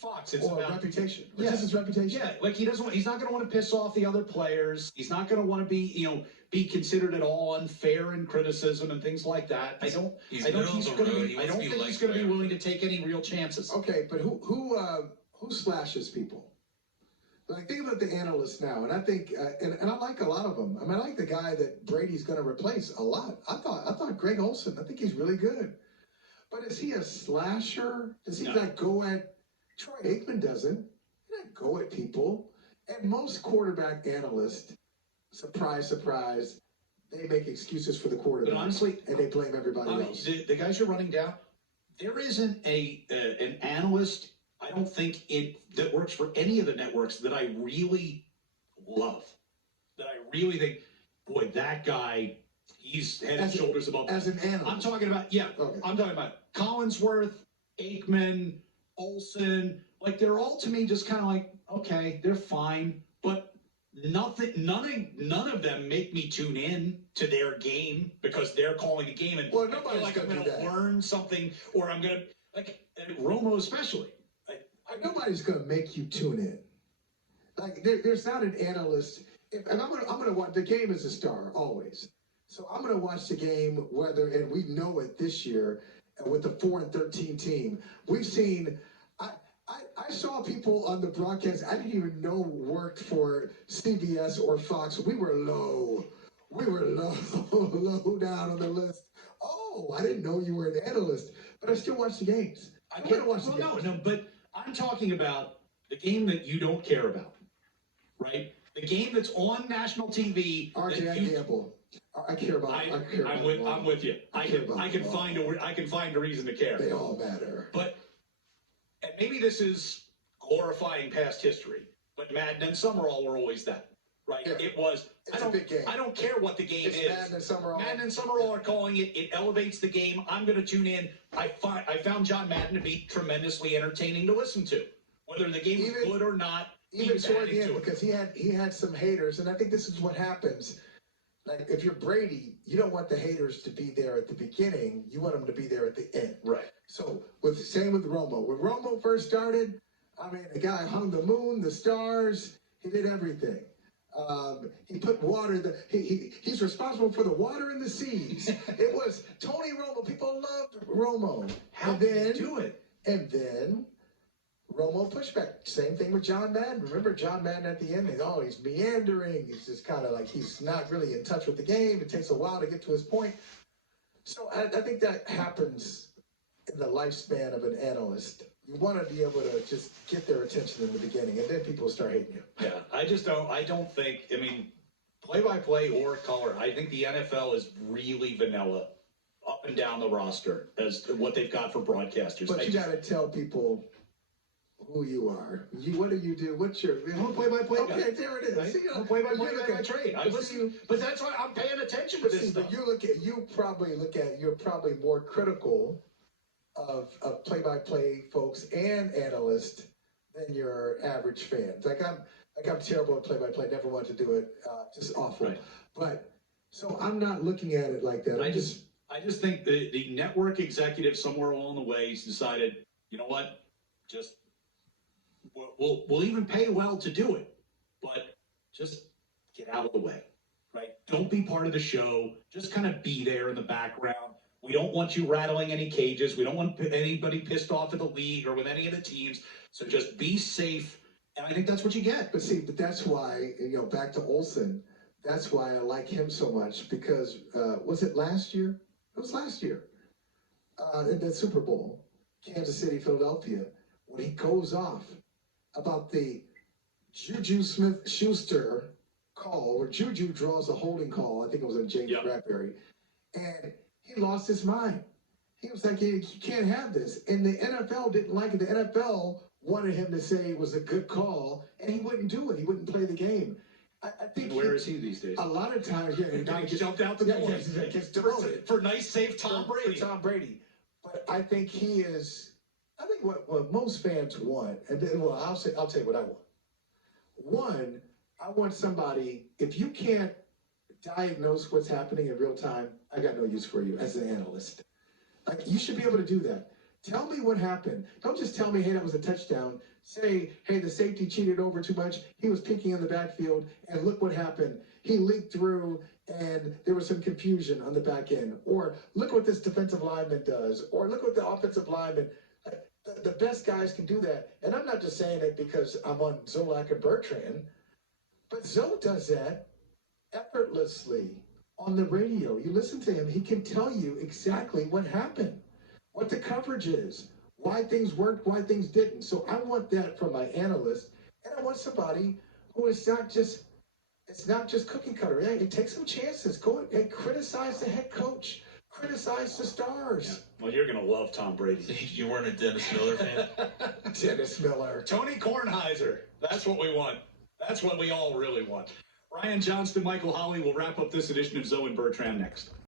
Fox. It's or about reputation. Yeah. Just his reputation. Yeah, like he's not going to want to piss off the other players. He's not going to want to be considered at all unfair in criticism and things like that. I don't think he's going to be willing to take any real chances. Okay, but who slashes people? Like, think about the analysts now, and I think, and I like a lot of them. I mean, I like the guy that Brady's going to replace a lot. I thought Greg Olsen. I think he's really good. But is he a slasher? Does he go at? Troy Aikman doesn't. He doesn't go at people. And most quarterback analysts, surprise, surprise, they make excuses for the quarterback. But honestly, and they blame everybody else. The guys you're running down, there isn't an analyst. I don't think that works for any of the networks that I really love. That I really think, boy, that guy, he's head and shoulders above. As an analyst. I'm talking about, I'm talking about Collinsworth, Aikman, Olsen. Like, they're all to me just kind of like, okay, they're fine. But none of them make me tune in to their game because they're calling a game. And nobody's I'm going to learn something, or I'm going to, like, Romo especially. Nobody's going to make you tune in. Like, there's not an analyst. And I'm going to watch. The game is a star, always. So I'm going to watch the game, and we know it this year, with the 4-13 team. We've seen, I saw people on the broadcast I didn't even know worked for CBS or Fox. We were low. Low down on the list. Oh, I didn't know you were an analyst. But I still watch the games. I'm going to watch the games. No, but I'm talking about the game that you don't care about, right? The game that's on national TV. RJ, I gamble. I care about. I'm with you. I can find a reason to care. They all matter. But and maybe this is glorifying past history, but Madden and Summerall were always that, right? Yeah. It was. It's a big game. I don't care what the game is. Madden and Summerall. Madden and Summerall are calling it. It elevates the game. I'm going to tune in. I found John Madden to be tremendously entertaining to listen to, whether the game was good or not. Even toward the end, because he had some haters, and I think this is what happens. Like, if you're Brady, you don't want the haters to be there at the beginning. You want them to be there at the end. Right. So, same with Romo. When Romo first started, I mean, the guy hung the moon, the stars. He did everything. He put water. He's responsible for the water in the seas. It was Tony Romo. People loved Romo. How did he do it? And then Romo pushback. Same thing with John Madden. Remember John Madden at the end? He's meandering. He's just kind of like he's not really in touch with the game. It takes a while to get to his point. So I think that happens in the lifespan of an analyst. You want to be able to just get their attention in the beginning, and then people start hating you. Yeah, I don't think, I mean, play-by-play or color, I think the NFL is really vanilla up and down the roster as to what they've got for broadcasters. But you got to tell people who you are. What do you do? What's your... I'm a play-by-play guy. Okay, there it is. Right? I'm a play-by-play guy by trade. I listen, but that's why I'm paying attention to this stuff. But you're probably more critical of play-by-play folks and analysts than your average fan. Like I'm terrible at play-by-play. Never wanted to do it. Just awful. Right. But so I'm not looking at it like that. I just think the network executive somewhere along the way has decided, you know what, just we'll even pay well to do it, but just get out of the way, right? Don't be part of the show. Just kind of be there in the background. We don't want you rattling any cages. We don't want anybody pissed off at the league or with any of the teams. So just be safe. And I think that's what you get. But that's why, back to Olsen, that's why I like him so much because, was it last year? It was last year. In the Super Bowl, Kansas City, Philadelphia, when he goes off about the Juju Smith-Schuster call, where Juju draws a holding call. I think it was on James Bradbury. And he lost his mind. He was like, you can't have this. And the NFL didn't like it. The NFL wanted him to say it was a good call, and he wouldn't do it. He wouldn't play the game. I think where is he these days? A lot of times, he jumped out the door. Gets demoted. For nice, safe Tom Brady. For Tom Brady. But I think he is, what most fans want, and then, I'll tell you what I want. One, I want somebody, if you can't diagnose what's happening in real time, I got no use for you as an analyst. Like, you should be able to do that. Tell me what happened. Don't just tell me, hey, that was a touchdown. Say, hey, the safety cheated over too much. He was peeking in the backfield, and look what happened. He leaked through, and there was some confusion on the back end. Or look what this defensive lineman does. Or look what the offensive lineman. The best guys can do that. And I'm not just saying it because I'm on Zolak and Bertrand, but Zoe does that effortlessly on the radio. You listen to him, he can tell you exactly what happened, what the coverage is, why things worked, why things didn't. So I want that from my analyst, and I want somebody who is it's not just cookie cutter. Hey, take some chances. Go and criticize the head coach. Criticize the stars. Yeah. Well, you're going to love Tom Brady. You weren't a Dennis Miller fan? Dennis Miller. Tony Kornheiser. That's what we want. That's what we all really want. Ryan Johnston, Michael Holley will wrap up this edition of Zoe and Bertrand next.